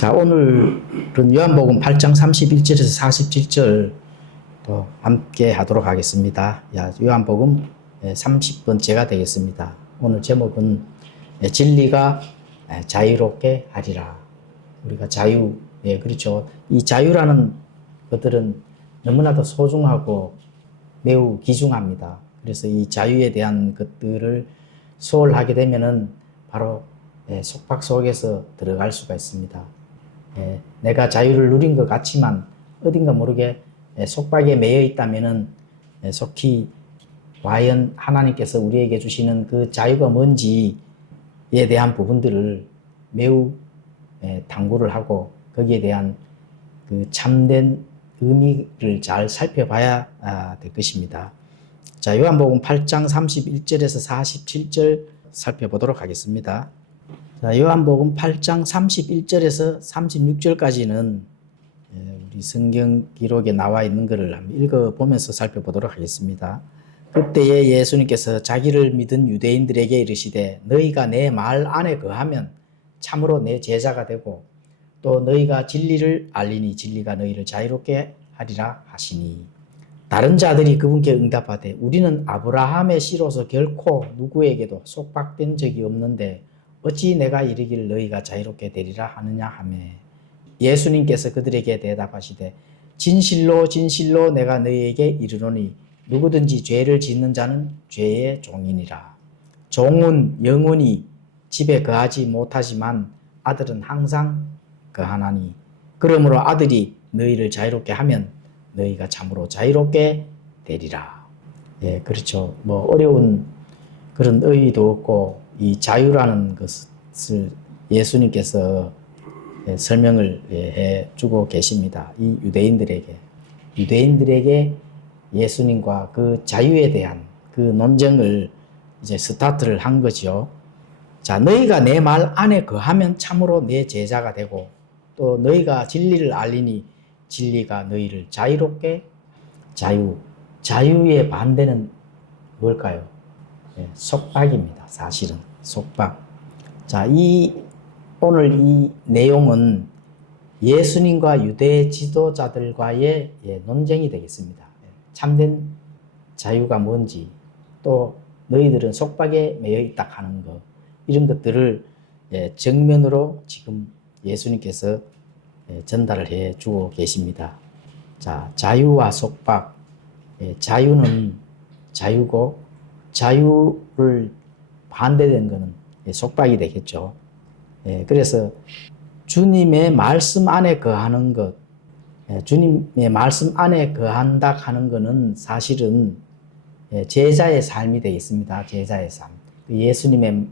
자, 오늘은 요한복음 8장 31절에서 47절 또 함께 하도록 하겠습니다. 요한복음 30번째가 되겠습니다. 오늘 제목은 진리가 자유롭게 하리라. 우리가 자유, 그렇죠. 이 자유라는 것들은 너무나도 소중하고 매우 귀중합니다. 그래서 이 자유에 대한 것들을 소홀하게 되면은 바로 속박 속에서 들어갈 수가 있습니다. 내가 자유를 누린 것 같지만 어딘가 모르게 속박에 매여 있다면은 속히 과연 하나님께서 우리에게 주시는 그 자유가 뭔지에 대한 부분들을 매우 탐구를 하고 거기에 대한 그 참된 의미를 잘 살펴봐야 될 것입니다. 자, 요한복음 8장 31절에서 47절 살펴보도록 하겠습니다. 자, 요한복음 8장 31절에서 36절까지는 우리 성경 기록에 나와 있는 것을 한번 읽어보면서 살펴보도록 하겠습니다. 그때에 예수님께서 자기를 믿은 유대인들에게 이르시되 너희가 내 말 안에 거하면 참으로 내 제자가 되고 또 너희가 진리를 알리니 진리가 너희를 자유롭게 하리라 하시니 다른 자들이 그분께 응답하되 우리는 아브라함의 씨로서 결코 누구에게도 속박된 적이 없는데 어찌 내가 이르기를 너희가 자유롭게 되리라 하느냐 하며 예수님께서 그들에게 대답하시되 진실로 진실로 내가 너희에게 이르노니 누구든지 죄를 짓는 자는 죄의 종이니라. 종은 영원히 집에 거하지 못하지만 아들은 항상 거하나니 그러므로 아들이 너희를 자유롭게 하면 너희가 참으로 자유롭게 되리라. 그렇죠. 뭐 어려운 그런 의의도 없고 이 자유라는 것을 예수님께서 설명을 해주고 계십니다. 이 유대인들에게 예수님과 그 자유에 대한 그 논쟁을 이제 스타트를 한 거죠. 자, 너희가 내 말 안에 거하면 참으로 내 제자가 되고 또 너희가 진리를 알리니 진리가 너희를 자유롭게 자유의 반대는 뭘까요? 속박입니다. 사실은 속박. 자, 오늘 이 내용은 예수님과 유대 지도자들과의 논쟁이 되겠습니다. 참된 자유가 뭔지 또 너희들은 속박에 매여 있다 하는 것 이런 것들을 정면으로 지금 예수님께서 전달을 해 주고 계십니다. 자, 자유와 속박. 자유는 자유고 자유를 반대된 것은 속박이 되겠죠. 그래서 주님의 말씀 안에 거하는 것, 주님의 말씀 안에 거한다 하는 것은 사실은 제자의 삶이 되겠습니다. 제자의 삶. 예수님의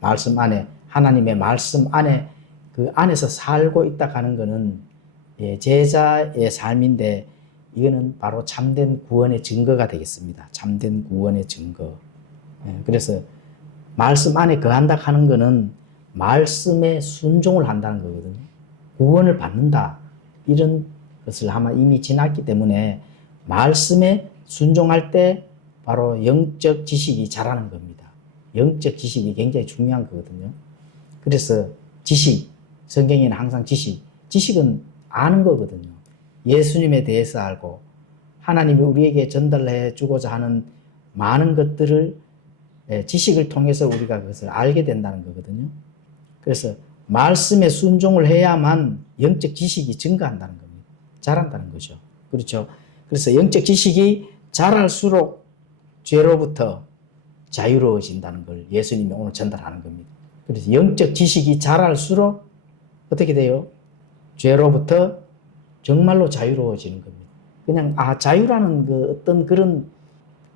말씀 안에, 하나님의 말씀 안에, 그 안에서 살고 있다 하는 것은 제자의 삶인데 이거는 바로 참된 구원의 증거가 되겠습니다. 참된 구원의 증거. 그래서 말씀 안에 거한다 하는 것은 말씀에 순종을 한다는 거거든요. 구원을 받는다. 이런 것을 아마 이미 지났기 때문에 말씀에 순종할 때 바로 영적 지식이 자라는 겁니다. 영적 지식이 굉장히 중요한 거거든요. 그래서 지식, 성경에는 항상 지식은 아는 거거든요. 예수님에 대해서 알고 하나님이 우리에게 전달해 주고자 하는 많은 것들을 지식을 통해서 우리가 그것을 알게 된다는 거거든요. 그래서 말씀에 순종을 해야만 영적 지식이 증가한다는 겁니다. 자란다는 거죠. 그렇죠. 그래서 영적 지식이 자랄수록 죄로부터 자유로워진다는 걸 예수님이 오늘 전달하는 겁니다. 그래서 영적 지식이 자랄수록 어떻게 돼요? 죄로부터 정말로 자유로워지는 겁니다. 그냥 자유라는 그 어떤 그런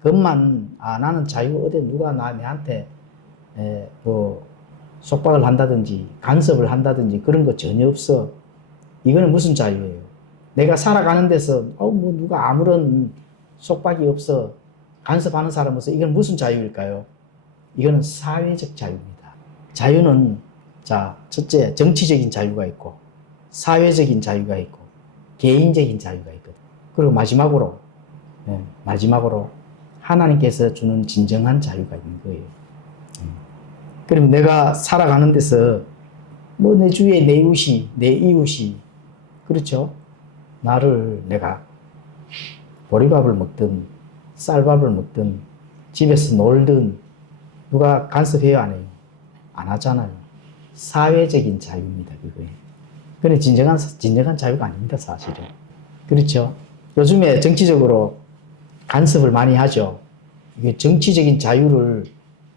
것만 나는 자유 어디 누가 나한테 뭐 속박을 한다든지 간섭을 한다든지 그런 거 전혀 없어. 이거는 무슨 자유예요? 내가 살아가는 데서 뭐 누가 아무런 속박이 없어 간섭하는 사람 없어. 이건 무슨 자유일까요? 이거는 사회적 자유입니다. 자유는 자 첫째 정치적인 자유가 있고 사회적인 자유가 있고 개인적인 자유가 있거든. 그리고 마지막으로 하나님께서 주는 진정한 자유가 있는 거예요. 그럼 내가 살아가는 데서 뭐 내 주위에 내 이웃이, 내 이웃이, 그렇죠? 나를 내가 보리밥을 먹든 쌀밥을 먹든 집에서 놀든 누가 간섭해요, 안 해요? 안 하잖아요. 사회적인 자유입니다, 그거에. 그게 진정한 자유가 아닙니다, 사실은. 그렇죠? 요즘에 정치적으로 간섭을 많이 하죠. 이게 정치적인 자유를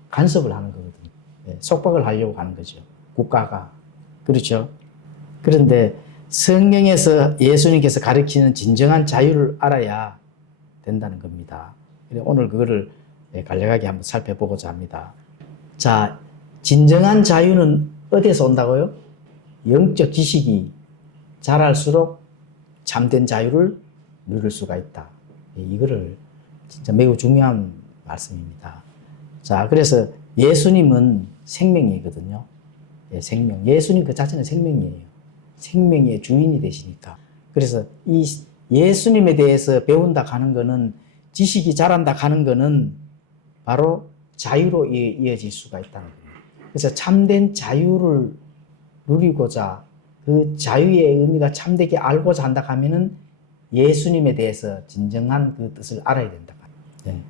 간섭을 하는 거거든요. 속박을 하려고 하는 거죠. 국가가. 그렇죠? 그런데 성경에서 예수님께서 가르치는 진정한 자유를 알아야 된다는 겁니다. 오늘 그거를 간략하게 한번 살펴보고자 합니다. 자, 진정한 자유는 어디에서 온다고요? 영적 지식이 자랄수록 참된 자유를 누릴 수가 있다. 이거를 진짜 매우 중요한 말씀입니다. 자, 그래서 예수님은 생명이거든요. 생명. 예수님 그 자체는 생명이에요. 생명의 주인이 되시니까. 그래서 이 예수님에 대해서 배운다 하는 거는, 지식이 자란다 하는 거는 바로 자유로 이어질 수가 있다는 겁니다. 그래서 참된 자유를 누리고자, 그 자유의 의미가 참되게 알고자 한다 하면은 예수님에 대해서 진정한 그 뜻을 알아야 된다. 네.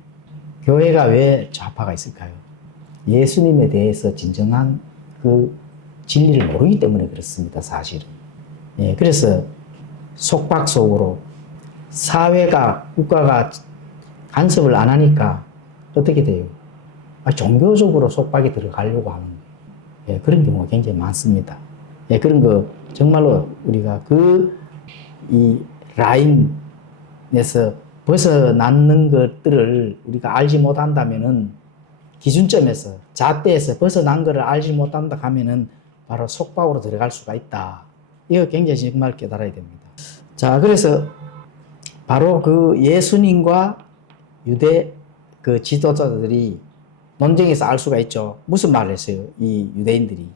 교회가 왜 좌파가 있을까요? 예수님에 대해서 진정한 그 진리를 모르기 때문에 그렇습니다, 사실은. 예, 그래서 속박 속으로 사회가, 국가가 간섭을 안 하니까 어떻게 돼요? 종교적으로 속박이 들어가려고 하는 거예요. 예, 그런 경우가 굉장히 많습니다. 예, 그런 거 정말로 우리가 이 라인에서 벗어나는 것들을 우리가 알지 못한다면은, 기준점에서, 잣대에서 벗어난 것을 알지 못한다 하면은 바로 속박으로 들어갈 수가 있다. 이거 굉장히 정말 깨달아야 됩니다. 자, 그래서 바로 그 예수님과 유대 그 지도자들이 논쟁에서 알 수가 있죠. 무슨 말을 했어요? 이 유대인들이.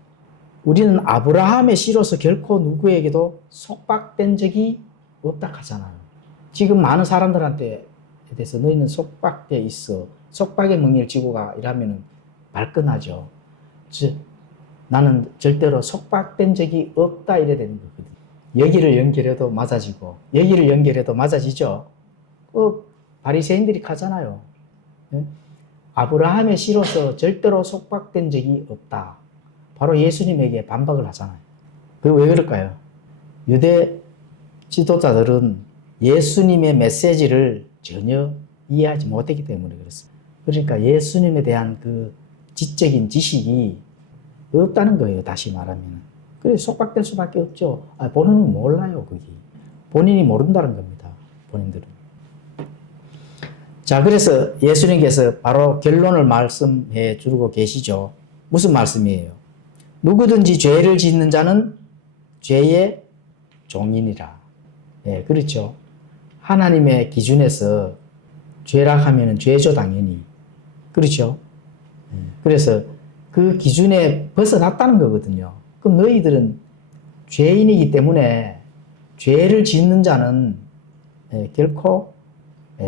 우리는 아브라함의 씨로서 결코 누구에게도 속박된 적이 없다 하잖아요. 지금 많은 사람들한테 대해서 너희는 속박돼 있어, 속박의 멍에를 지고 가, 이러면은 발끈하죠. 즉, 나는 절대로 속박된 적이 없다, 이래 되는 거거든요. 여기를 연결해도 맞아지고 여기를 연결해도 맞아지죠. 바리새인들이 하잖아요. 예? 아브라함의 씨로서 절대로 속박된 적이 없다. 바로 예수님에게 반박을 하잖아요. 그리고 왜 그럴까요? 유대 지도자들은 예수님의 메시지를 전혀 이해하지 못했기 때문에 그렇습니다. 그러니까 예수님에 대한 그 지적인 지식이 없다는 거예요, 다시 말하면. 그래서 속박될 수밖에 없죠. 본인은 몰라요, 그게. 본인이 모른다는 겁니다, 본인들은. 자, 그래서 예수님께서 바로 결론을 말씀해 주고 계시죠. 무슨 말씀이에요? 누구든지 죄를 짓는 자는 죄의 종이니라. 예, 그렇죠. 하나님의 기준에서 죄라 하면은 죄죠, 당연히. 그렇죠. 그래서 그 기준에 벗어났다는 거거든요. 그럼 너희들은 죄인이기 때문에 죄를 짓는 자는 결코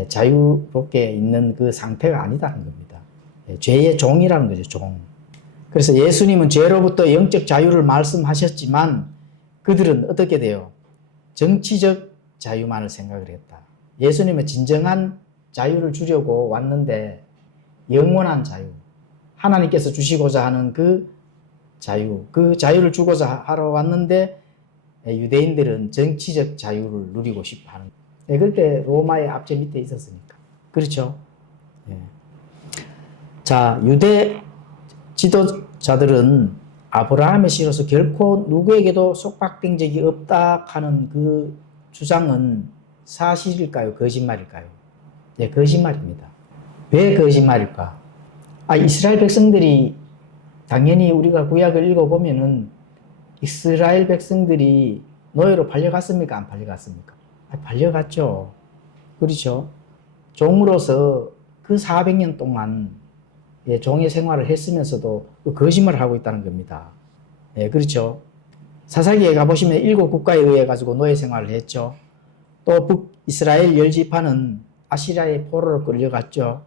자유롭게 있는 그 상태가 아니다는 겁니다. 죄의 종이라는 거죠, 종. 그래서 예수님은 죄로부터 영적 자유를 말씀하셨지만 그들은 어떻게 돼요? 정치적 자유만을 생각을 했다. 예수님은 진정한 자유를 주려고 왔는데, 영원한 자유, 하나님께서 주시고자 하는 그 자유를 주고자 하러 왔는데 유대인들은 정치적 자유를 누리고 싶어 하는 거예요. 그럴 때 로마의 압제 밑에 있었으니까. 그렇죠? 예. 자, 유대 지도자들은 아브라함의 씨로서 결코 누구에게도 속박된 적이 없다 하는 그 주장은 사실일까요? 거짓말일까요? 네, 거짓말입니다. 왜 거짓말일까? 이스라엘 백성들이, 당연히 우리가 구약을 읽어보면은 이스라엘 백성들이 노예로 팔려갔습니까? 안 팔려갔습니까? 팔려갔죠. 그렇죠? 종으로서 그 400년 동안 종의 생활을 했으면서도 거짓말을 하고 있다는 겁니다. 예, 그렇죠? 사사기에 가보시면 7국가에 의해 가지고 노예 생활을 했죠. 또 북이스라엘 10지파는 아시리아의 포로로 끌려갔죠.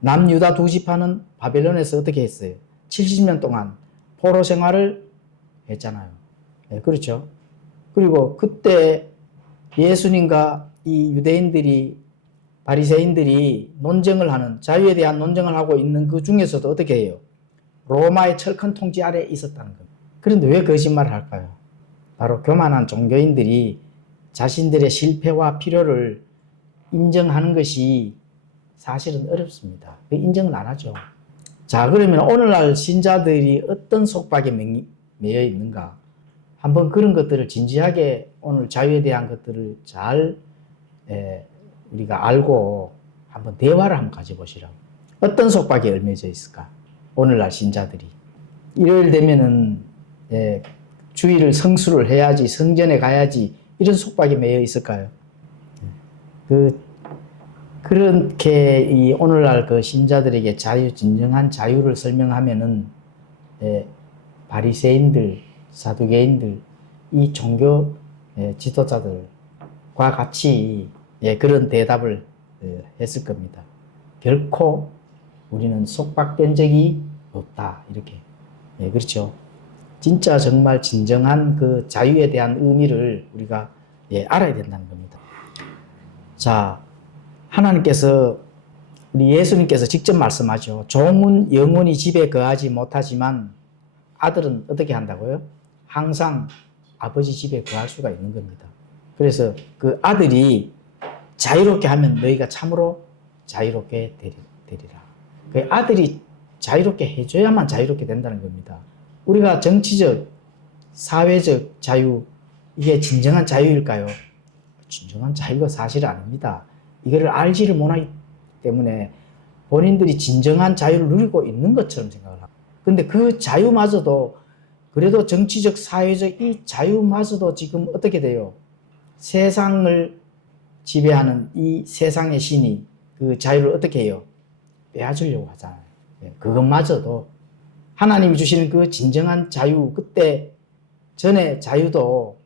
남유다 2지파는 바벨론에서 어떻게 했어요? 70년 동안 포로 생활을 했잖아요. 예, 그렇죠. 그리고 그때 예수님과 이 유대인들이 바리새인들이 논쟁을 하는 자유에 대한 논쟁을 하고 있는 그 중에서도 어떻게 해요? 로마의 철큰 통치 아래에 있었다는 겁니다. 그런데 왜 거짓말을 할까요? 바로 교만한 종교인들이 자신들의 실패와 필요를 인정하는 것이 사실은 어렵습니다. 인정은 안 하죠. 자, 그러면 오늘날 신자들이 어떤 속박에 매여 있는가? 한번 그런 것들을 진지하게 오늘 자유에 대한 것들을 잘 우리가 알고 한번 대화를 한번 가져보시라고. 어떤 속박에 얽매여 있을까? 오늘날 신자들이. 일요일 되면은 주일을 성수를 해야지, 성전에 가야지, 이런 속박에 매여 있을까요? 그렇게 이 오늘날 그 신자들에게 진정한 자유를 설명하면은 바리새인들, 사두개인들, 이 종교 지도자들과 같이 그런 대답을 했을 겁니다. 결코 우리는 속박된 적이 없다. 이렇게. 그렇죠. 진짜 정말 진정한 그 자유에 대한 의미를 우리가 알아야 된다는 겁니다. 자, 하나님께서 우리 예수님께서 직접 말씀하죠. 종은 영원히 집에 거하지 못하지만 아들은 어떻게 한다고요? 항상 아버지 집에 거할 수가 있는 겁니다. 그래서 그 아들이 자유롭게 하면 너희가 참으로 자유롭게 되리라. 그 아들이 자유롭게 해줘야만 자유롭게 된다는 겁니다. 우리가 정치적, 사회적 자유, 이게 진정한 자유일까요? 진정한 자유가 사실 아닙니다. 이거를 알지를 못하기 때문에 본인들이 진정한 자유를 누리고 있는 것처럼 생각을 합니다. 근데 그 자유마저도, 그래도 정치적, 사회적 이 자유마저도 지금 어떻게 돼요? 세상을 지배하는 이 세상의 신이 그 자유를 어떻게 해요? 빼앗으려고 하잖아요. 그것마저도 하나님이 주시는 그 진정한 자유, 그때 전에 자유도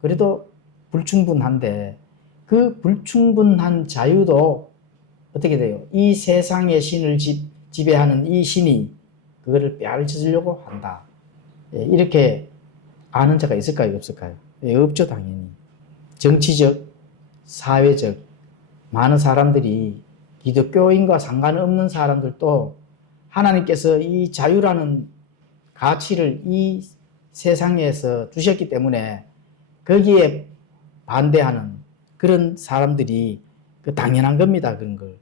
그래도 불충분한데 그 불충분한 자유도 어떻게 돼요? 이 세상의 신을 지배하는 이 신이 그거를 빼앗으려고 한다. 이렇게 아는 자가 있을까요? 없을까요? 없죠, 당연히. 정치적, 사회적, 많은 사람들이 기독교인과 상관없는 사람들도 하나님께서 이 자유라는 가치를 이 세상에서 주셨기 때문에 거기에 반대하는 그런 사람들이 당연한 겁니다. 그런 걸.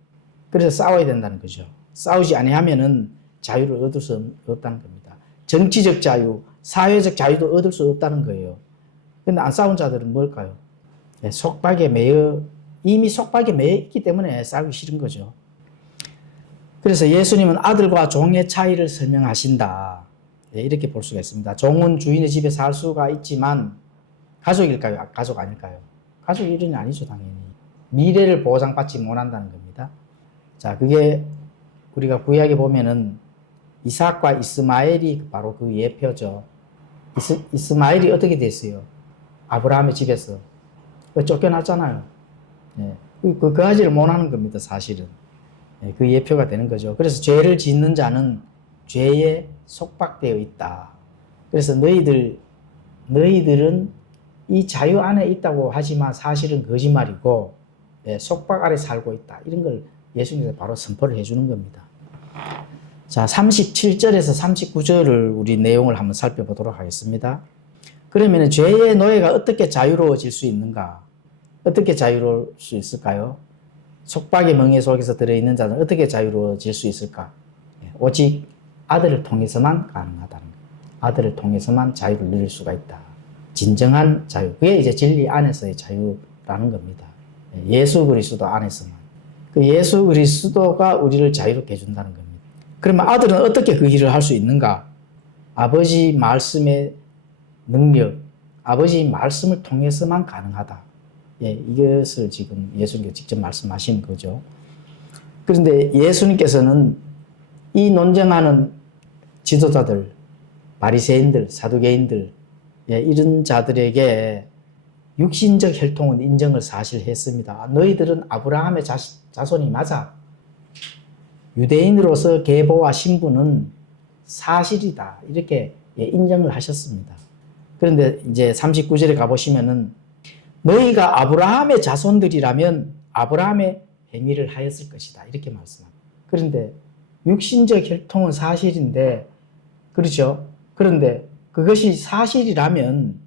그래서 싸워야 된다는 거죠. 싸우지 아니하면은 자유를 얻을 수 없다는 겁니다. 정치적 자유, 사회적 자유도 얻을 수 없다는 거예요. 근데 안 싸운 자들은 뭘까요? 이미 속박에 매여 있기 때문에 싸우기 싫은 거죠. 그래서 예수님은 아들과 종의 차이를 설명하신다. 이렇게 볼 수가 있습니다. 종은 주인의 집에 살 수가 있지만 가족일까요? 가족 아닐까요? 가족 일은 아니죠, 당연히. 미래를 보장받지 못한다는 겁니다. 자, 그게 우리가 구약에 보면은 이삭과 이스마엘이 바로 그 예표죠. 이스마엘이 어떻게 됐어요? 아브라함의 집에서 쫓겨났잖아요. 그 가지를 못하는 겁니다, 사실은. 그 예표가 되는 거죠. 그래서 죄를 짓는 자는 죄에 속박되어 있다. 그래서 너희들은 이 자유 안에 있다고 하지만 사실은 거짓말이고 속박 아래 살고 있다. 이런 걸 예수님께서 바로 선포를 해주는 겁니다. 자, 37절에서 39절을 우리 내용을 한번 살펴보도록 하겠습니다. 그러면 죄의 노예가 어떻게 자유로워질 수 있는가? 어떻게 자유로울 수 있을까요? 속박의 멍에 속에서 들어있는 자는 어떻게 자유로워질 수 있을까? 오직 아들을 통해서만 가능하다는 거예요. 아들을 통해서만 자유를 누릴 수가 있다. 진정한 자유. 그게 이제 진리 안에서의 자유라는 겁니다. 예수 그리스도 안에서만. 그 예수 그리스도가 우리를 자유롭게 해준다는 겁니다. 그러면 아들은 어떻게 그 일을 할 수 있는가? 아버지 말씀의 능력, 아버지 말씀을 통해서만 가능하다. 이것을 지금 예수님께서 직접 말씀하시는 거죠. 그런데 예수님께서는 이 논쟁하는 지도자들, 바리새인들, 사두개인들, 이런 자들에게 육신적 혈통은 인정을 사실 했습니다. 너희들은 아브라함의 자손이 맞아. 유대인으로서 계보와 신분은 사실이다. 이렇게 인정을 하셨습니다. 그런데 이제 39절에 가보시면은 너희가 아브라함의 자손들이라면 아브라함의 행위를 하였을 것이다. 이렇게 말씀합니다. 그런데 육신적 혈통은 사실인데, 그렇죠? 그런데 그것이 사실이라면,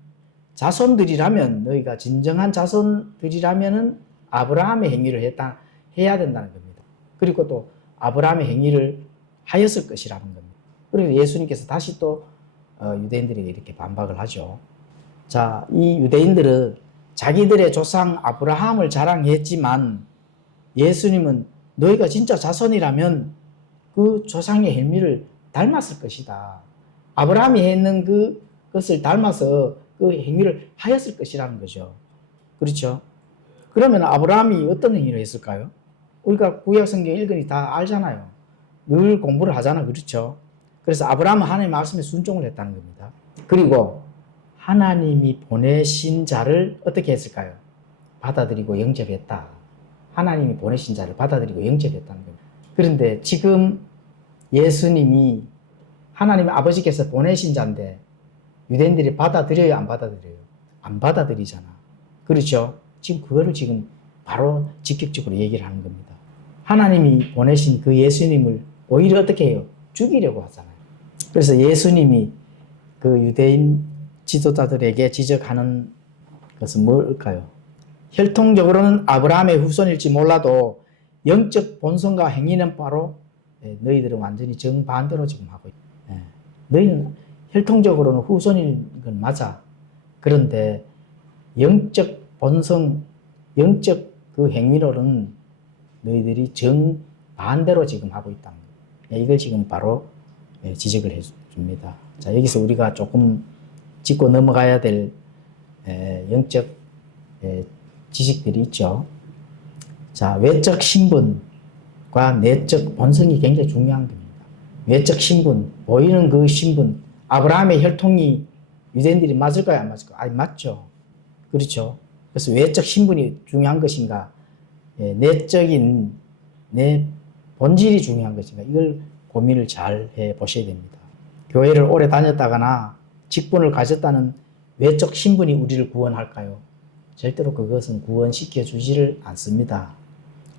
자손들이라면, 너희가 진정한 자손들이라면은 아브라함의 행위를 해야 된다는 겁니다. 그리고 또 아브라함의 행위를 하였을 것이라는 겁니다. 그리고 예수님께서 다시 또 유대인들에게 이렇게 반박을 하죠. 자, 이 유대인들은 자기들의 조상 아브라함을 자랑했지만 예수님은 너희가 진짜 자손이라면 그 조상의 행위를 닮았을 것이다. 아브라함이 했는 그것을 닮아서 그 행위를 하였을 것이라는 거죠. 그렇죠? 그러면 아브라함이 어떤 행위를 했을까요? 우리가 구약 성경 읽으니 다 알잖아요. 늘 공부를 하잖아. 그렇죠? 그래서 아브라함은 하나님의 말씀에 순종을 했다는 겁니다. 그리고 하나님이 보내신 자를 어떻게 했을까요? 받아들이고 영접했다. 하나님이 보내신 자를 받아들이고 영접했다는 겁니다. 그런데 지금 예수님이 하나님 아버지께서 보내신 자인데 유대인들이 받아들여요, 안 받아들여요? 안 받아들이잖아. 그렇죠? 지금 그거를 지금 바로 직격적으로 얘기를 하는 겁니다. 하나님이 보내신 그 예수님을 오히려 어떻게 해요? 죽이려고 하잖아요. 그래서 예수님이 그 유대인 지도자들에게 지적하는 것은 뭘까요? 혈통적으로는 아브라함의 후손일지 몰라도 영적 본성과 행위는 바로 너희들은 완전히 정반대로 지금 하고 있다. 너희는 혈통적으로는 후손인 건 맞아. 그런데 영적 본성, 영적 그 행위로는 너희들이 정반대로 지금 하고 있다는 거예요. 이걸 지금 바로 지적을 해줍니다. 자, 여기서 우리가 조금 짚고 넘어가야 될 영적 지식들이 있죠. 자, 외적 신분과 내적 본성이 굉장히 중요한 겁니다. 외적 신분, 보이는 그 신분, 아브라함의 혈통이 유대인들이 맞을까요? 안 맞을까요? 아니, 맞죠. 그렇죠. 그래서 외적 신분이 중요한 것인가, 내적인 내 본질이 중요한 것인가, 이걸 고민을 잘 해 보셔야 됩니다. 교회를 오래 다녔다거나 직분을 가졌다는 외적 신분이 우리를 구원할까요? 절대로 그것은 구원시켜 주지를 않습니다.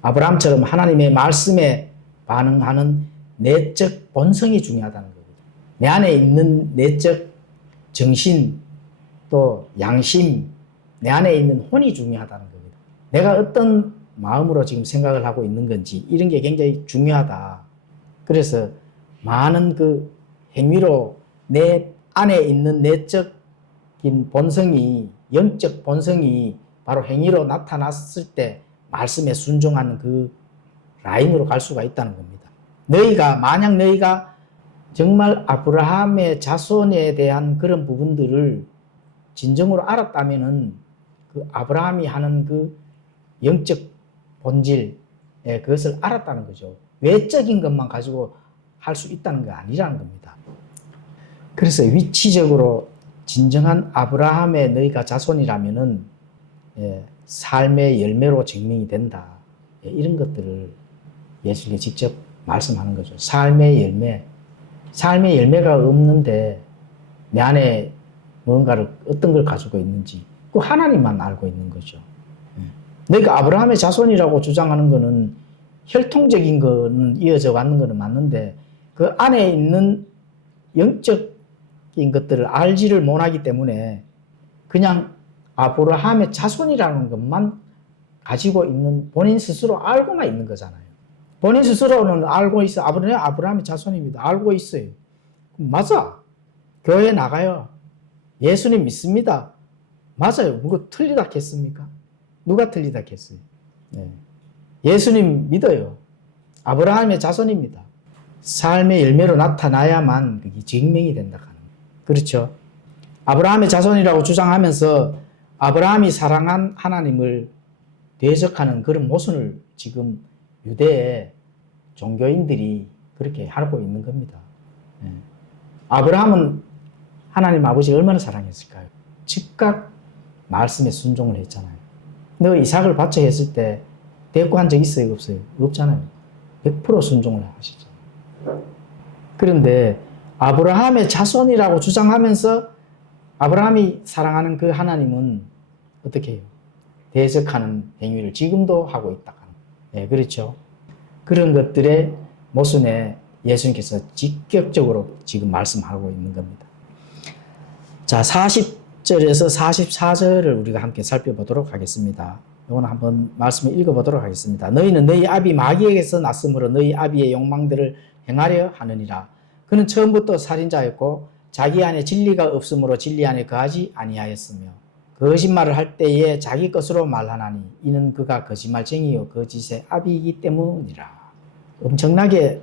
아브라함처럼 하나님의 말씀에 반응하는 내적 본성이 중요하다는 겁니다. 내 안에 있는 내적 정신, 또 양심, 내 안에 있는 혼이 중요하다는 겁니다. 내가 어떤 마음으로 지금 생각을 하고 있는 건지, 이런 게 굉장히 중요하다. 그래서 많은 그 행위로 내 안에 있는 내적인 본성이, 영적 본성이 바로 행위로 나타났을 때 말씀에 순종하는 그 라인으로 갈 수가 있다는 겁니다. 만약 너희가 정말 아브라함의 자손에 대한 그런 부분들을 진정으로 알았다면은 그 아브라함이 하는 그 영적 본질, 그것을 알았다는 거죠. 외적인 것만 가지고 할 수 있다는 게 아니라는 겁니다. 그래서 위치적으로 진정한 아브라함의 너희가 자손이라면은 삶의 열매로 증명이 된다. 이런 것들을 예수님이 직접 말씀하는 거죠. 삶의 열매. 삶의 열매가 없는데 내 안에 뭔가를 어떤 걸 가지고 있는지 그 하나님만 알고 있는 거죠. 너희가 아브라함의 자손이라고 주장하는 거는 혈통적인 거는 이어져 왔는 거는 맞는데 그 안에 있는 영적인 것들을 알지를 못하기 때문에 그냥 아브라함의 자손이라는 것만 가지고 있는, 본인 스스로 알고만 있는 거잖아요. 본인 스스로는 알고 있어. 아브라함의 자손입니다. 알고 있어요. 맞아. 교회 나가요. 예수님 믿습니다. 맞아요. 누가 틀리다 했습니까? 누가 틀리다 했어요? 예수님 믿어요. 아브라함의 자손입니다. 삶의 열매로 나타나야만 그게 증명이 된다 하는 거예요. 그렇죠? 아브라함의 자손이라고 주장하면서 아브라함이 사랑한 하나님을 대적하는 그런 모순을 지금 유대의 종교인들이 그렇게 하고 있는 겁니다. 아브라함은 하나님 아버지가 얼마나 사랑했을까요? 즉각 말씀에 순종을 했잖아요. 너 이삭을 바쳐 했을 때 대꾸한 적 있어요? 없어요? 없잖아요. 100% 순종을 하시죠. 그런데 아브라함의 자손이라고 주장하면서 아브라함이 사랑하는 그 하나님은 어떻게 해요? 대적하는 행위를 지금도 하고 있다. 예, 그렇죠. 그런 것들의 모순에 예수님께서 직접적으로 지금 말씀하고 있는 겁니다. 자, 40절에서 44절을 우리가 함께 살펴보도록 하겠습니다. 이거는 한번 말씀을 읽어보도록 하겠습니다. 너희는 너희 아비 마귀에게서 났으므로 너희 아비의 욕망들을 행하려 하느니라. 그는 처음부터 살인자였고 자기 안에 진리가 없으므로 진리 안에 거하지 아니하였으며 거짓말을 할 때에 자기 것으로 말하나니 이는 그가 거짓말쟁이요 거짓의 아비이기 때문이라. 엄청나게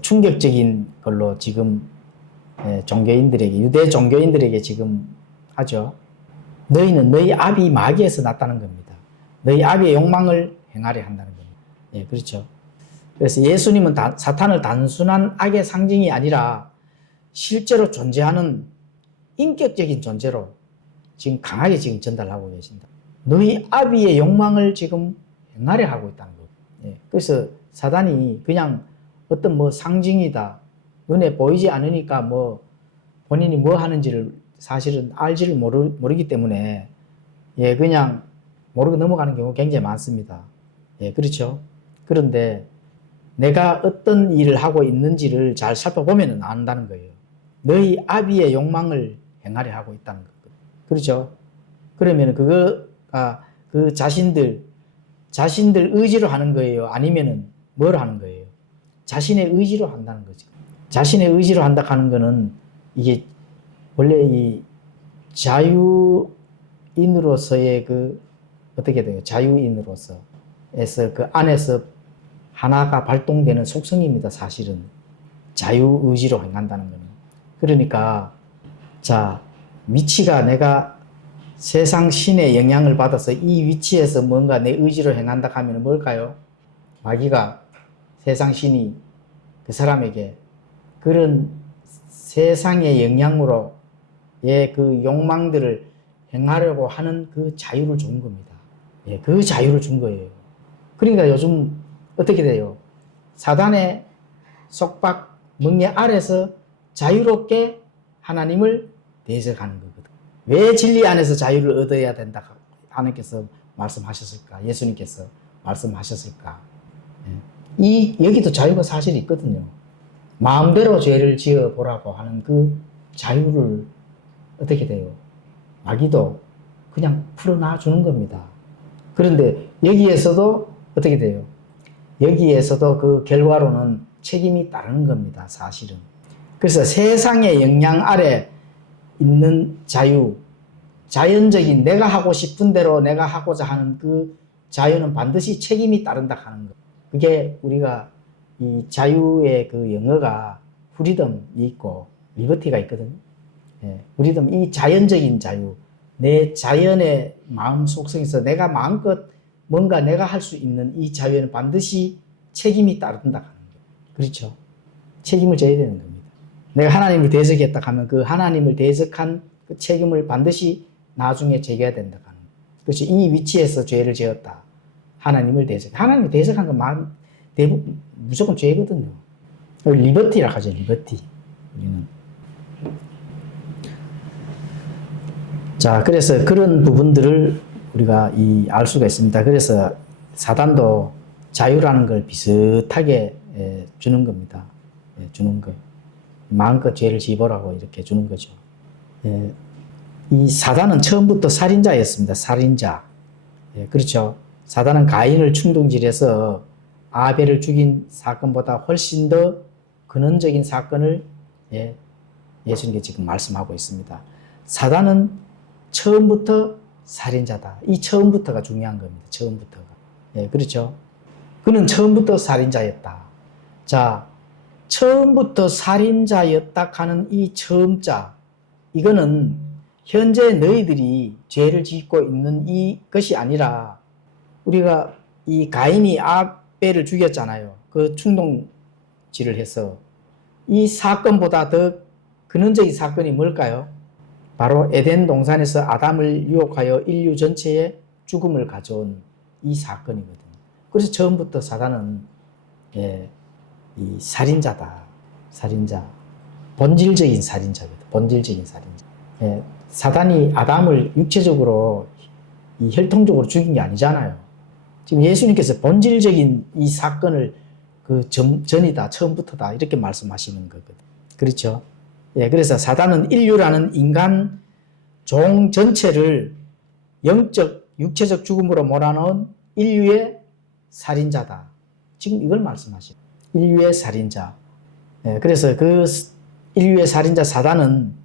충격적인 걸로 지금 종교인들에게, 유대 종교인들에게 지금 하죠. 너희는 너희 아비 마귀에서 났다는 겁니다. 너희 아비의 욕망을 행하려 한다는 겁니다. 예, 그렇죠. 그래서 예수님은 사탄을 단순한 악의 상징이 아니라 실제로 존재하는 인격적인 존재로 지금 강하게 지금 전달하고 계신다. 너희 아비의 욕망을 지금 행하려 하고 있다는 거예요. 예, 그래서 사단이 그냥 어떤 뭐 상징이다. 눈에 보이지 않으니까 뭐 본인이 뭐 하는지를 사실은 알지를 모르기 때문에 예, 그냥 모르고 넘어가는 경우가 굉장히 많습니다. 예, 그렇죠. 그런데 내가 어떤 일을 하고 있는지를 잘 살펴보면 안다는 거예요. 너희 아비의 욕망을 행하려 하고 있다는 거. 그렇죠. 그러면 그거가 그 자신들 의지로 하는 거예요? 아니면은 뭘 하는 거예요? 자신의 의지로 한다는 거죠. 자신의 의지로 한다 하는 거는 이게 원래 이 자유인으로서의 그 어떻게 돼요? 자유인으로서에서 그 안에서 하나가 발동되는 속성입니다. 사실은 자유의지로 행한다는 거는. 그러니까 자, 위치가 내가 세상 신의 영향을 받아서 이 위치에서 뭔가 내 의지로 행한다 하면 뭘까요? 마귀가 세상 신이 그 사람에게 그런 세상의 영향으로 그 욕망들을 행하려고 하는 그 자유를 준 겁니다. 예, 그 자유를 준 거예요. 그러니까 요즘 어떻게 돼요? 사단의 속박 멍에 아래서 자유롭게 하나님을 대적하는 거거든. 왜 진리 안에서 자유를 얻어야 된다 하나님께서 말씀하셨을까? 예수님께서 말씀하셨을까? 여기도 자유가 사실 있거든요. 마음대로 죄를 지어 보라고 하는 그 자유를 어떻게 돼요? 마귀도 그냥 풀어놔 주는 겁니다. 그런데 여기에서도 어떻게 돼요? 여기에서도 그 결과로는 책임이 따르는 겁니다. 사실은. 그래서 세상의 영향 아래 있는 자유, 자연적인 내가 하고 싶은 대로 내가 하고자 하는 그 자유는 반드시 책임이 따른다 하는 것. 그게 우리가 이 자유의 그 영어가 프리덤이 있고 리버티가 있거든요. 예, 프리덤, 이 자연적인 자유, 내 자연의 마음 속성에서 내가 마음껏 뭔가 내가 할 수 있는 이 자유에는 반드시 책임이 따른다 하는 거예요. 그렇죠? 책임을 져야 되는 겁니다. 내가 하나님을 대적했다 하면 그 하나님을 대적한 그 책임을 반드시 나중에 져야 된다 하는 거예요. 그렇지? 이 위치에서 죄를 지었다. 하나님을 대적. 하나님을 대적한 건 대부분 무조건 죄거든요. 리버티라 하죠. 리버티. 우리는. 자, 그래서 그런 부분들을 우리가 알 수가 있습니다. 그래서 사단도 자유라는 걸 비슷하게 주는 겁니다. 주는 거예요. 마음껏 죄를 지보라고 이렇게 주는 거죠. 이 사단은 처음부터 살인자였습니다. 살인자. 그렇죠. 사단은 가인을 충동질해서 아벨을 죽인 사건보다 훨씬 더 근원적인 사건을 예수님께 지금 말씀하고 있습니다. 사단은 처음부터 살인자다. 이 처음부터가 중요한 겁니다. 처음부터가. 그렇죠. 그는 처음부터 살인자였다. 자, 처음부터 살인자였다 하는 이 처음자, 이거는 현재 너희들이 죄를 짓고 있는 이것이 아니라 우리가 이 가인이 아벨을 죽였잖아요. 그 충동질을 해서. 이 사건보다 더 근원적인 사건이 뭘까요? 바로 에덴 동산에서 아담을 유혹하여 인류 전체에 죽음을 가져온 이 사건이거든요. 그래서 처음부터 사단은 이 살인자다. 살인자. 본질적인 살인자거든. 본질적인 살인자. 사단이 아담을 육체적으로 이 혈통적으로 죽인 게 아니잖아요. 지금 예수님께서 본질적인 이 사건을 그 전이다, 처음부터다 이렇게 말씀하시는 거거든요. 그렇죠? 예, 그래서 사단은 인류라는 인간 종 전체를 영적, 육체적 죽음으로 몰아넣은 인류의 살인자다. 지금 이걸 말씀하시죠. 인류의 살인자. 예, 그래서 그 인류의 살인자 사단은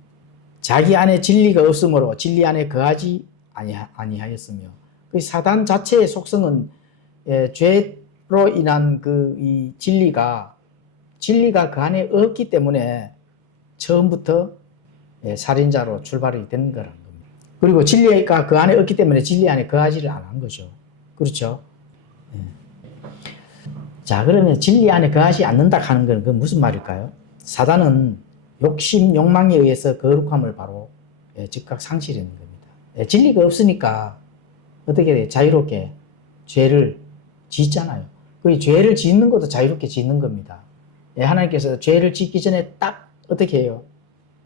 자기 안에 진리가 없으므로 진리 안에 거하지 아니하였으며, 그 사단 자체의 속성은 죄로 인한 이 진리가 그 안에 없기 때문에 처음부터 살인자로 출발이 된 거란 겁니다. 그리고 진리가 그 안에 없기 때문에 진리 안에 거하지를 않은 거죠. 그렇죠? 자, 그러면 진리 안에 거하지 않는다 하는 건 그건 무슨 말일까요? 사단은 욕심, 욕망에 의해서 거룩함을 바로 즉각 상실하는 겁니다. 진리가 없으니까 어떻게 돼요? 자유롭게 죄를 짓잖아요. 그 죄를 짓는 것도 자유롭게 짓는 겁니다. 하나님께서 죄를 짓기 전에 딱 어떻게 해요?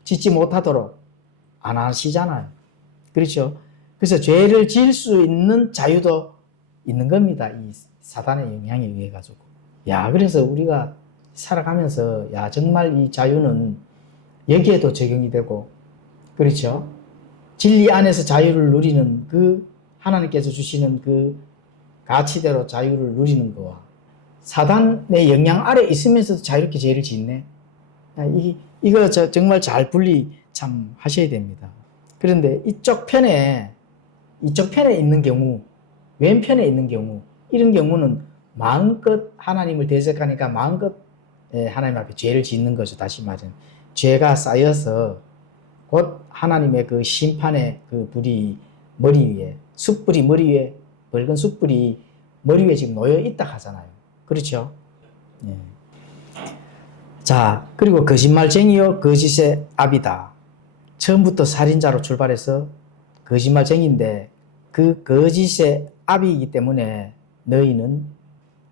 짓지 못하도록 안 하시잖아요. 그렇죠? 그래서 죄를 지을 수 있는 자유도 있는 겁니다. 이 사단의 영향에 의해 가지고. 야, 그래서 우리가 살아가면서 야, 정말 이 자유는 여기에도 적용이 되고, 그렇죠? 진리 안에서 자유를 누리는 그 하나님께서 주시는 그 가치대로 자유를 누리는 거와 사단의 영향 아래 있으면서도 자유롭게 죄를 짓네. 이거 정말 잘 분리 참 하셔야 됩니다. 그런데 이쪽 편에 있는 경우, 왼편에 있는 경우, 이런 경우는 마음껏 하나님을 대적하니까 마음껏 하나님 앞에 죄를 짓는 거죠. 다시 말하면 죄가 쌓여서 곧 하나님의 그 심판의 그 불이 머리 위에, 숯불이 머리 위에, 붉은 숯불이 머리 위에 지금 놓여 있다 하잖아요. 그렇죠? 예. 자, 그리고 거짓말쟁이요 거짓의 압이다. 처음부터 살인자로 출발해서 거짓말쟁이인데 그 거짓의 압이기 때문에 너희는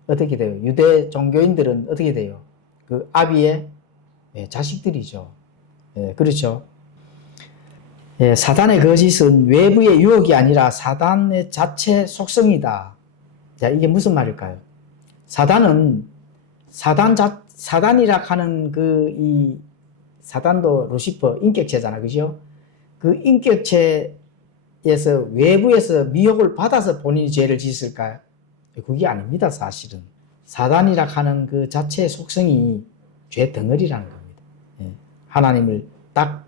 어떻게 돼요? 유대 종교인들은 어떻게 돼요? 그 아비의 자식들이죠. 그렇죠. 사단의 거짓은 외부의 유혹이 아니라 사단의 자체 속성이다. 자, 이게 무슨 말일까요? 사단은 사단이라 하는 이 사단도 루시퍼 인격체잖아, 그죠? 그 인격체에서 외부에서 미혹을 받아서 본인이 죄를 짓을까요? 그게 아닙니다, 사실은. 사단이라 하는 그 자체의 속성이 죄 덩어리라는 겁니다. 하나님을 딱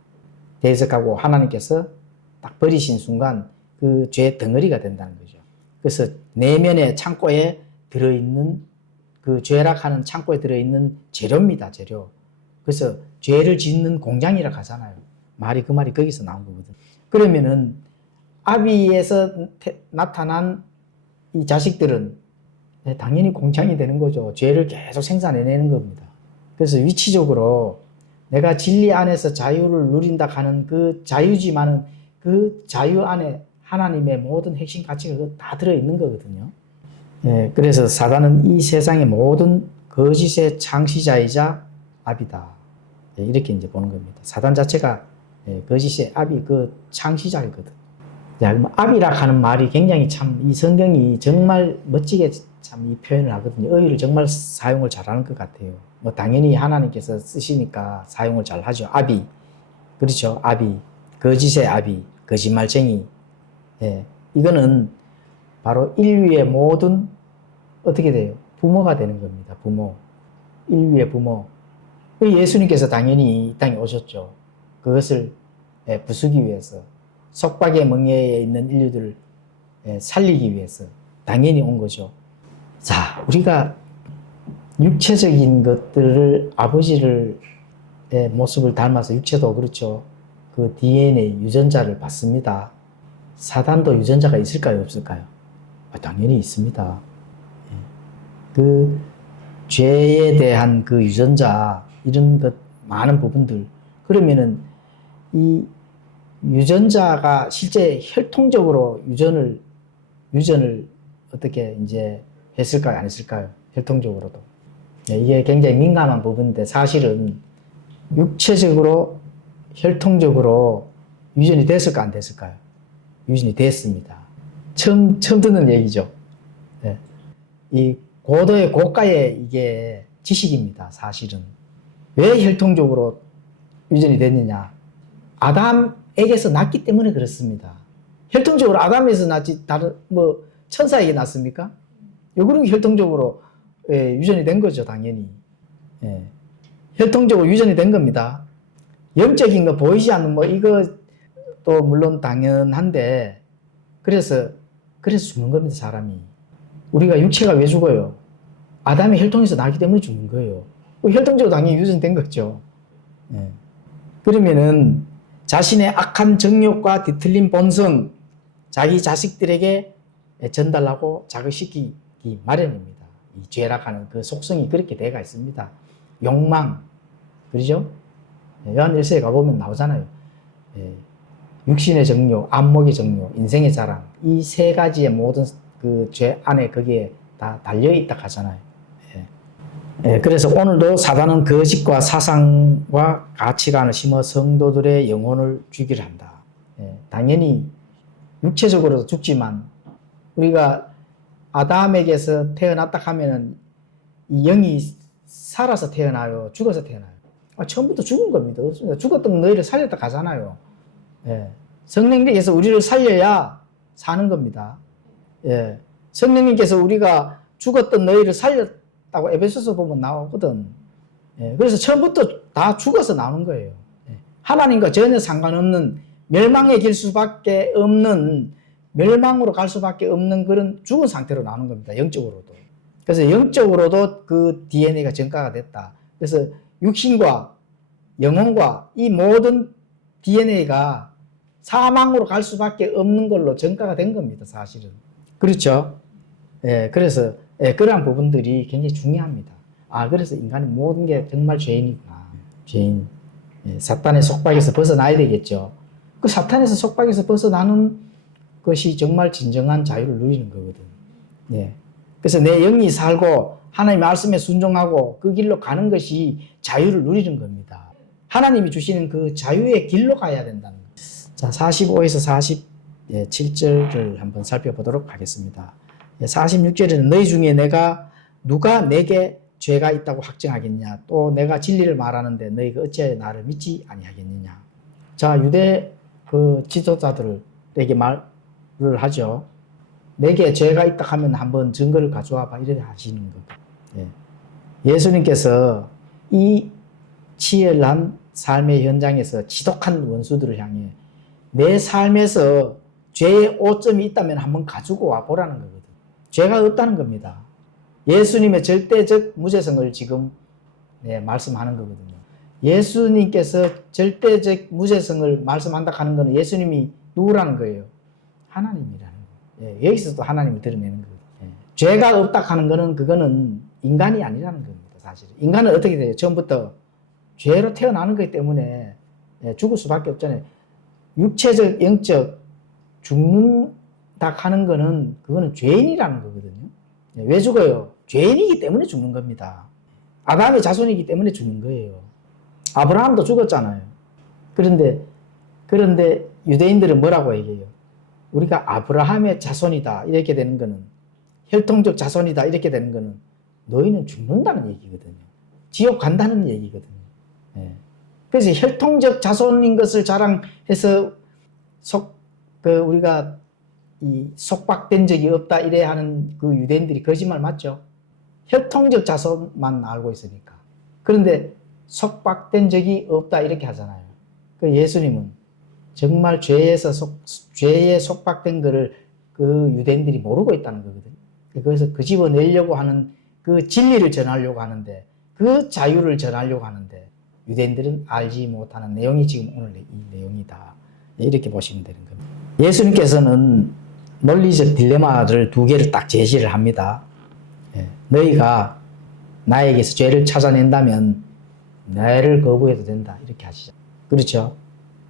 대적하고 하나님께서 딱 버리신 순간 그 죄 덩어리가 된다는 거죠. 그래서 내면의 창고에 들어있는 그 죄락하는 창고에 들어있는 재료입니다, 재료. 그래서 죄를 짓는 공장이라 하잖아요. 그 말이 거기서 나온 거거든. 그러면은 아비에서 나타난 이 자식들은 당연히 공장이 되는 거죠. 죄를 계속 생산해내는 겁니다. 그래서 위치적으로 내가 진리 안에서 자유를 누린다 하는 그 자유지만은 그 자유 안에 하나님의 모든 핵심 가치가 다 들어있는 거거든요. 그래서 사단은 이 세상의 모든 거짓의 창시자이자 압이다. 이렇게 이제 보는 겁니다. 사단 자체가 거짓의 압이 그 창시자이거든. 압이라 하는 말이 굉장히 참 이 성경이 정말 멋지게 참 이 표현을 하거든요. 어휘를 정말 사용을 잘하는 것 같아요. 뭐 당연히 하나님께서 쓰시니까 사용을 잘 하죠. 압이. 그렇죠. 압이. 거짓의 압이. 거짓말쟁이. 이거는 바로 인류의 모든 어떻게 돼요? 부모가 되는 겁니다. 부모. 인류의 부모. 예수님께서 당연히 이 땅에 오셨죠. 그것을 부수기 위해서. 속박의 멍에에 있는 인류들을 살리기 위해서 당연히 온 거죠. 자, 우리가 육체적인 것들을 아버지를 모습을 닮아서 육체도 그렇죠. 그 DNA 유전자를 받습니다. 사단도 유전자가 있을까요? 없을까요? 당연히 있습니다. 그 죄에 대한 그 유전자 이런 것 많은 부분들 그러면은 이 유전자가 실제 혈통적으로 유전을 어떻게 이제 했을까요? 안 했을까요? 혈통적으로도. 이게 굉장히 민감한 부분인데 사실은 육체적으로 혈통적으로 유전이 됐을까 안 됐을까요? 유전이 됐습니다. 처음 듣는 얘기죠. 네. 이 고도의 고가의 이게 지식입니다. 사실은. 왜 혈통적으로 유전이 됐느냐? 아담에게서 났기 때문에 그렇습니다. 혈통적으로 아담에서 났지 다른 뭐 천사에게 났습니까? 요거는 혈통적으로 유전이 된 거죠, 당연히. 예. 혈통적으로 유전이 된 겁니다. 영적인 거 보이지 않는 뭐 이거 또 물론 당연한데 그래서 죽는 겁니다, 사람이. 우리가 육체가 왜 죽어요? 아담의 혈통에서 나기 때문에 죽는 거예요. 혈통적으로 당연히 유전된 거죠. 예. 그러면은 자신의 악한 정욕과 뒤틀린 본성, 자기 자식들에게 전달하고 자극시키기 마련입니다. 이 죄락하는 그 속성이 그렇게 되어가 있습니다. 욕망, 그러죠? 요한 1서에 가보면 나오잖아요. 육신의 정욕, 안목의 정욕, 인생의 자랑, 이 세 가지의 모든 그 죄 안에 거기에 다 달려있다 하잖아요. 그래서 오늘도 사단은 거짓과 사상과 가치관을 심어 성도들의 영혼을 죽이려 한다. 당연히 육체적으로도 죽지만 우리가 아담에게서 태어났다 하면은 이 영이 살아서 태어나요? 죽어서 태어나요? 처음부터 죽은 겁니다. 죽었던 너희를 살렸다 가잖아요. 성령님께서 우리를 살려야 사는 겁니다. 성령님께서 우리가 죽었던 너희를 살렸다고 에베소서 보면 나오거든. 그래서 처음부터 다 죽어서 나오는 거예요. 하나님과 전혀 상관없는 멸망에 길 수밖에 없는, 멸망으로 갈 수밖에 없는 그런 죽은 상태로 나오는 겁니다. 영적으로도. 그래서 영적으로도 그 DNA가 전가가 됐다. 그래서 육신과 영혼과 이 모든 DNA가 사망으로 갈 수밖에 없는 걸로 전가가 된 겁니다. 사실은. 그렇죠? 그래서 그러한 부분들이 굉장히 중요합니다. 그래서 인간의 모든 게 정말 죄인이구나. 죄인. 사탄의 속박에서 벗어나야 되겠죠. 그 사탄에서 속박에서 벗어나는 것이 정말 진정한 자유를 누리는 거거든. 그래서 내 영이 살고 하나님의 말씀에 순종하고 그 길로 가는 것이 자유를 누리는 겁니다. 하나님이 주시는 그 자유의 길로 가야 된다는 거예요. 자, 45에서 47절을 한번 살펴보도록 하겠습니다. 46절에는 너희 중에 누가 내게 죄가 있다고 확정하겠냐? 또 내가 진리를 말하는데 너희가 어찌하여 나를 믿지 아니하겠느냐? 자, 유대 그 지도자들에게 말을 하죠. 내게 죄가 있다 하면 한번 증거를 가져와 봐. 이렇게 하시는 거예요. 예수님께서 이 치열한 삶의 현장에서 지독한 원수들을 향해 내 삶에서 죄의 오점이 있다면 한번 가지고 와 보라는 거거든. 죄가 없다는 겁니다. 예수님의 절대적 무죄성을 지금 말씀하는 거거든요. 예수님께서 절대적 무죄성을 말씀한다 하는 것은 예수님이 누구라는 거예요? 하나님이라는 거예요. 여기서도 하나님을 드러내는 거거든요. 죄가 없다 하는 것은 그거는 인간이 아니라는 겁니다. 사실 인간은 어떻게 돼요? 처음부터 죄로 태어나는 거기 때문에 죽을 수밖에 없잖아요. 육체적, 영적 죽는다 하는 거는 그거는 죄인이라는 거거든요. 왜 죽어요? 죄인이기 때문에 죽는 겁니다. 아담의 자손이기 때문에 죽는 거예요. 아브라함도 죽었잖아요. 그런데 유대인들은 뭐라고 얘기해요? 우리가 아브라함의 자손이다 이렇게 되는 거는, 혈통적 자손이다 이렇게 되는 거는 너희는 죽는다는 얘기거든요. 지옥 간다는 얘기거든요. 그래서 혈통적 자손인 것을 자랑해서 우리가 이 속박된 적이 없다 이래 하는 그 유대인들이 거짓말 맞죠? 혈통적 자손만 알고 있으니까. 그런데 속박된 적이 없다 이렇게 하잖아요. 그 예수님은 정말 죄에 속박된 거를 그 유대인들이 모르고 있다는 거거든요. 그래서 그 집어내려고 하는 그 진리를 전하려고 하는데, 그 자유를 전하려고 하는데 유대인들은 알지 못하는 내용이 지금 오늘 이 내용이다. 이렇게 보시면 되는 겁니다. 예수님께서는 논리적 딜레마를 두 개를 딱 제시를 합니다. 너희가 나에게서 죄를 찾아낸다면 나를 거부해도 된다. 이렇게 하시죠. 그렇죠?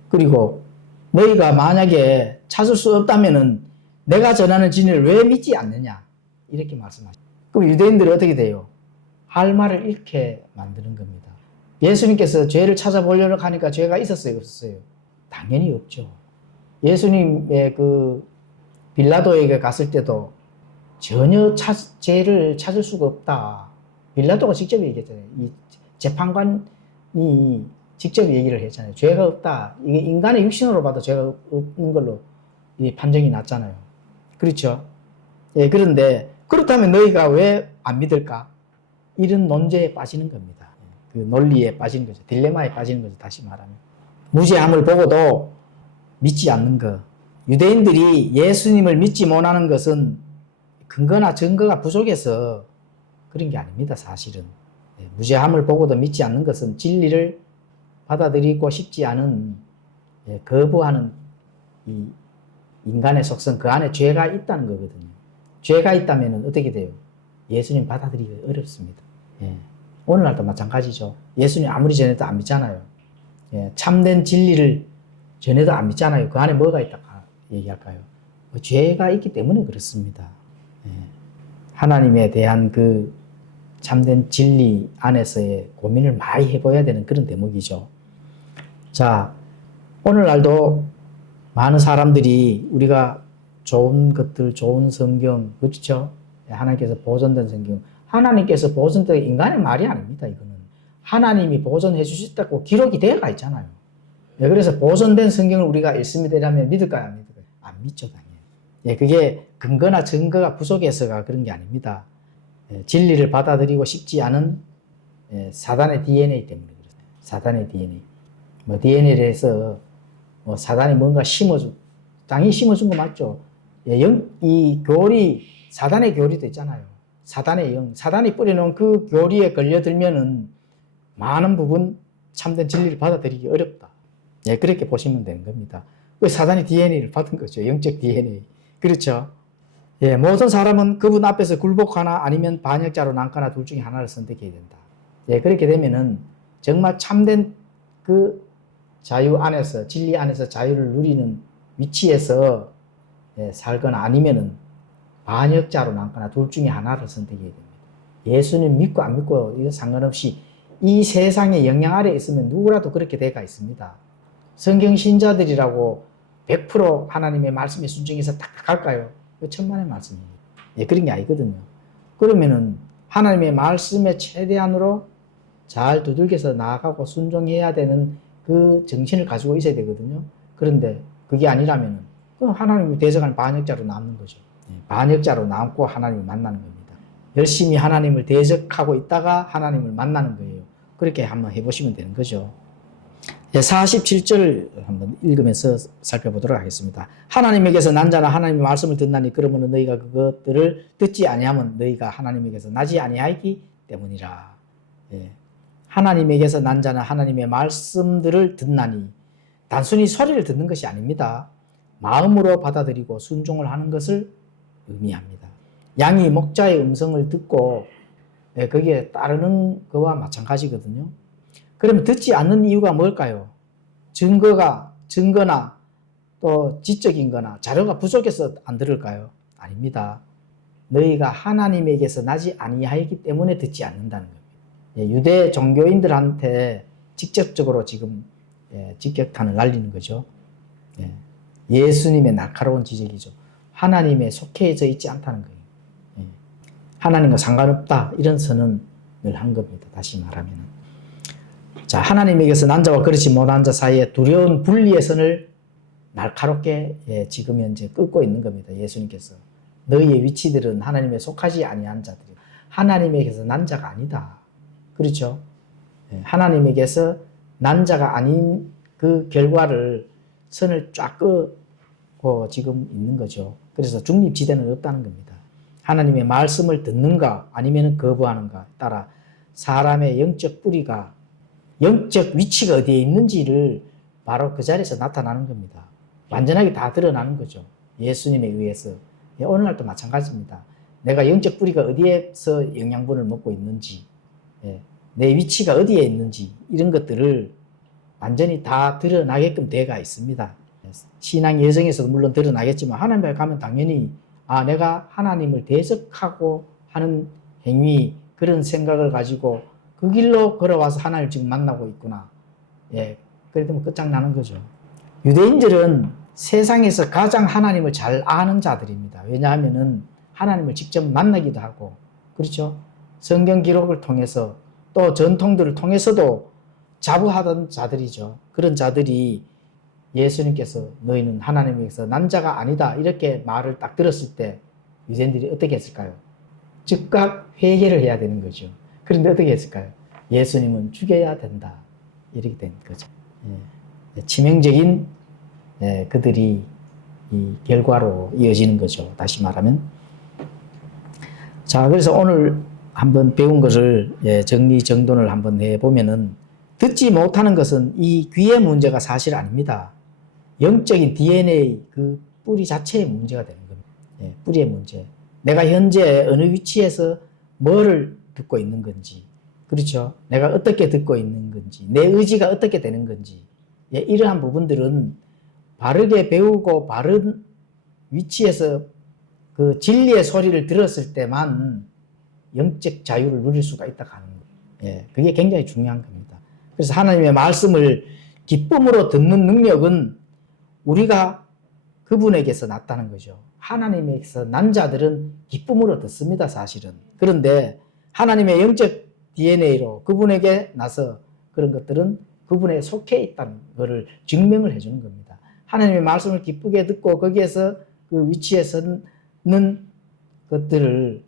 그리고 너희가 만약에 찾을 수 없다면은 내가 전하는 진리를 왜 믿지 않느냐? 이렇게 말씀하시죠. 그럼 유대인들은 어떻게 돼요? 할 말을 잃게 만드는 겁니다. 예수님께서 죄를 찾아보려고 하니까 죄가 있었어요? 없었어요? 당연히 없죠. 예수님의 그 빌라도에게 갔을 때도 전혀 죄를 찾을 수가 없다. 빌라도가 직접 얘기했잖아요. 이 재판관이 직접 얘기를 했잖아요. 죄가 없다. 이게 인간의 육신으로 봐도 죄가 없는 걸로 이 판정이 났잖아요. 그렇죠? 예, 그런데 그렇다면 너희가 왜 안 믿을까? 이런 논제에 빠지는 겁니다. 그 논리에 빠지는 거죠. 딜레마에 빠지는 거죠. 다시 말하면. 무죄함을 보고도 믿지 않는 것. 유대인들이 예수님을 믿지 못하는 것은 근거나 증거가 부족해서 그런 게 아닙니다. 사실은. 무죄함을 보고도 믿지 않는 것은 진리를 받아들이고 싶지 않은, 거부하는 이 인간의 속성, 그 안에 죄가 있다는 거거든요. 죄가 있다면 어떻게 돼요? 예수님 받아들이기 어렵습니다. 오늘날도 마찬가지죠. 예수님 아무리 전해도 안 믿잖아요. 참된 진리를 전해도 안 믿잖아요. 그 안에 뭐가 있다 얘기할까요? 죄가 있기 때문에 그렇습니다. 하나님에 대한 그 참된 진리 안에서의 고민을 많이 해봐야 되는 그런 대목이죠. 자, 오늘날도 많은 사람들이 우리가 좋은 것들, 좋은 성경, 그렇죠? 하나님께서 보존된 성경, 하나님께서 보존된 인간의 말이 아닙니다. 이거는 하나님이 보존해 주셨다고 기록이 되어가 있잖아요. 그래서 보존된 성경을 우리가 읽습니다 이라면 믿을까요? 안 믿을까요? 안 믿죠, 당연히. 그게 근거나 증거가 부족해서가 그런 게 아닙니다. 진리를 받아들이고 싶지 않은 사단의 DNA 때문에 그렇습니다. 사단의 DNA. DNA를 해서 사단이 뭔가 심어준, 땅이 심어준 거 맞죠? 이 교리, 사단의 교리도 있잖아요. 사단의 영, 사단이 뿌려놓은 그 교리에 걸려들면은 많은 부분 참된 진리를 받아들이기 어렵다. 그렇게 보시면 되는 겁니다. 그 사단이 DNA를 받은 거죠. 영적 DNA. 그렇죠? 모든 사람은 그분 앞에서 굴복하나 아니면 반역자로 남거나 둘 중에 하나를 선택해야 된다. 그렇게 되면은 정말 참된 그 자유 안에서, 진리 안에서 자유를 누리는 위치에서 살거나 아니면은 반역자로 남거나 둘 중에 하나를 선택해야 됩니다. 예수님 믿고 안 믿고 이거 상관없이 이 세상의 영향 아래에 있으면 누구라도 그렇게 돼가 있습니다. 성경 신자들이라고 100% 하나님의 말씀에 순종해서 딱 갈까요? 천만의 말씀이에요. 그런 게 아니거든요. 그러면은 하나님의 말씀에 최대한으로 잘 두들겨서 나아가고 순종해야 되는 그 정신을 가지고 있어야 되거든요. 그런데 그게 아니라면은 하나님이 대적하는 반역자로 남는 거죠. 반역자로 남고 하나님을 만나는 겁니다. 열심히 하나님을 대적하고 있다가 하나님을 만나는 거예요. 그렇게 한번 해보시면 되는 거죠. 47절 한번 읽으면서 살펴보도록 하겠습니다. 하나님에게서 난 자나 하나님의 말씀을 듣나니 그러면 너희가 그것들을 듣지 아니하면 너희가 하나님에게서 나지 아니하기 때문이라. 하나님에게서 난 자나 하나님의 말씀들을 듣나니 단순히 소리를 듣는 것이 아닙니다. 마음으로 받아들이고 순종을 하는 것을 의미합니다. 양이 목자의 음성을 듣고 거기에 따르는 것과 마찬가지거든요. 그러면 듣지 않는 이유가 뭘까요? 증거나 또 지적인 거나 자료가 부족해서 안 들을까요? 아닙니다. 너희가 하나님에게서 나지 아니하였기 때문에 듣지 않는다는 겁니다. 유대 종교인들한테 직접적으로 지금 직격탄을 날리는 거죠. 예수님의 날카로운 지적이죠. 하나님에 속해져 있지 않다는 거예요. 하나님과 상관없다 이런 선언을 한 겁니다. 다시 말하면. 자, 하나님에게서 난 자와 그렇지 못한 자 사이에 두려운 분리의 선을 날카롭게 지금 현재 끊고 있는 겁니다. 예수님께서. 너희의 위치들은 하나님에 속하지 아니한 자들이다. 하나님에게서 난 자가 아니다. 그렇죠? 하나님에게서 난 자가 아닌 그 결과를 선을 쫙 끄고 지금 있는 거죠. 그래서 중립지대는 없다는 겁니다. 하나님의 말씀을 듣는가 아니면 거부하는가 따라 사람의 영적 뿌리가 영적 위치가 어디에 있는지를 바로 그 자리에서 나타나는 겁니다. 완전하게 다 드러나는 거죠. 예수님에 의해서. 오늘날도 마찬가지입니다. 내가 영적 뿌리가 어디에서 영양분을 먹고 있는지, 내 위치가 어디에 있는지 이런 것들을 완전히 다 드러나게끔 되어가 있습니다. 신앙 여정에서도 물론 드러나겠지만 하나님 앞에 가면 당연히 내가 하나님을 대적하고 하는 행위, 그런 생각을 가지고 그 길로 걸어와서 하나님을 지금 만나고 있구나. 그래 되면 끝장나는 거죠. 유대인들은 세상에서 가장 하나님을 잘 아는 자들입니다. 왜냐하면은 하나님을 직접 만나기도 하고, 그렇죠? 성경 기록을 통해서 또 전통들을 통해서도 자부하던 자들이죠. 그런 자들이 예수님께서 너희는 하나님에게서 난 자가 아니다 이렇게 말을 딱 들었을 때 유대인들이 어떻게 했을까요? 즉각 회개를 해야 되는 거죠. 그런데 어떻게 했을까요? 예수님은 죽여야 된다 이렇게 된 거죠. 치명적인 그들이 이 결과로 이어지는 거죠. 다시 말하면. 자, 그래서 오늘 한번 배운 것을 정리정돈을 한번 해보면은 듣지 못하는 것은 이 귀의 문제가 사실 아닙니다. 영적인 DNA 그 뿌리 자체의 문제가 되는 겁니다. 뿌리의 문제. 내가 현재 어느 위치에서 뭐를 듣고 있는 건지, 그렇죠? 내가 어떻게 듣고 있는 건지, 내 의지가 어떻게 되는 건지, 이러한 부분들은 바르게 배우고 바른 위치에서 그 진리의 소리를 들었을 때만 영적 자유를 누릴 수가 있다 하는 거예요. 그게 굉장히 중요한 겁니다. 그래서 하나님의 말씀을 기쁨으로 듣는 능력은 우리가 그분에게서 났다는 거죠. 하나님에게서 난 자들은 기쁨으로 듣습니다, 사실은. 그런데 하나님의 영적 DNA로 그분에게 나서 그런 것들은 그분에 속해 있다는 것을 증명을 해주는 겁니다. 하나님의 말씀을 기쁘게 듣고 거기에서 그 위치에 서는 것들을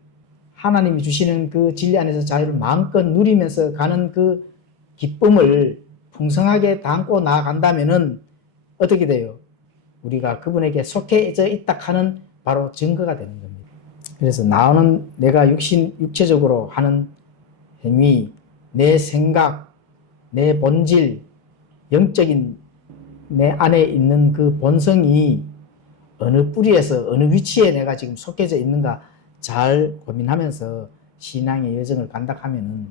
하나님이 주시는 그 진리 안에서 자유를 마음껏 누리면서 가는 그 기쁨을 풍성하게 담고 나아간다면은 어떻게 돼요? 우리가 그분에게 속해져 있다 하는 바로 증거가 되는 겁니다. 그래서 나오는 내가 육체적으로 하는 행위, 내 생각, 내 본질, 영적인 내 안에 있는 그 본성이 어느 뿌리에서 어느 위치에 내가 지금 속해져 있는가 잘 고민하면서 신앙의 여정을 간다 하면은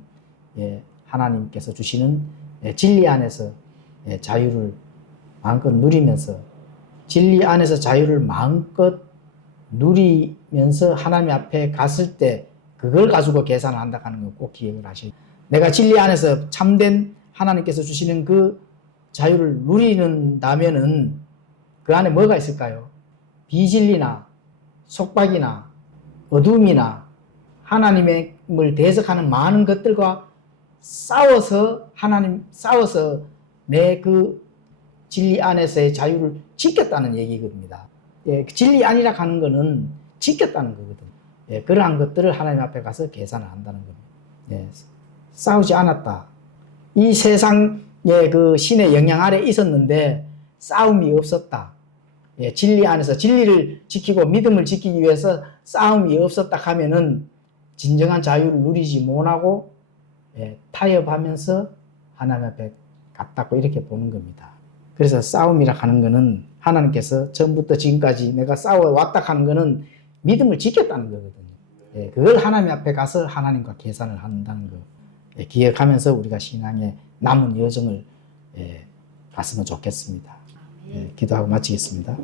하나님께서 주시는 진리 안에서 자유를 마음껏 누리면서 진리 안에서 자유를 마음껏 누리면서 하나님 앞에 갔을 때 그걸 가지고 계산을 한다 하는 거 꼭 기억을 하시고, 내가 진리 안에서 참된 하나님께서 주시는 그 자유를 누리는다면은 그 안에 뭐가 있을까요? 비진리나 속박이나 어둠이나 하나님을 대적하는 많은 것들과 싸워서 내 그 진리 안에서의 자유를 지켰다는 얘기입니다. 진리 아니라 하는 거는 지켰다는 거거든. 그러한 것들을 하나님 앞에 가서 계산을 한다는 겁니다. 싸우지 않았다. 이 세상의 그 신의 영향 아래 있었는데 싸움이 없었다. 진리 안에서 진리를 지키고 믿음을 지키기 위해서 싸움이 없었다 하면은 진정한 자유를 누리지 못하고 타협하면서 하나님 앞에 갔다고 이렇게 보는 겁니다. 그래서 싸움이라 하는 거는 하나님께서 처음부터 지금까지 내가 싸워왔다 하는 거는 믿음을 지켰다는 거거든요. 그걸 하나님 앞에 가서 하나님과 계산을 한다는 거 기억하면서 우리가 신앙의 남은 여정을 갔으면 좋겠습니다. 기도하고 마치겠습니다.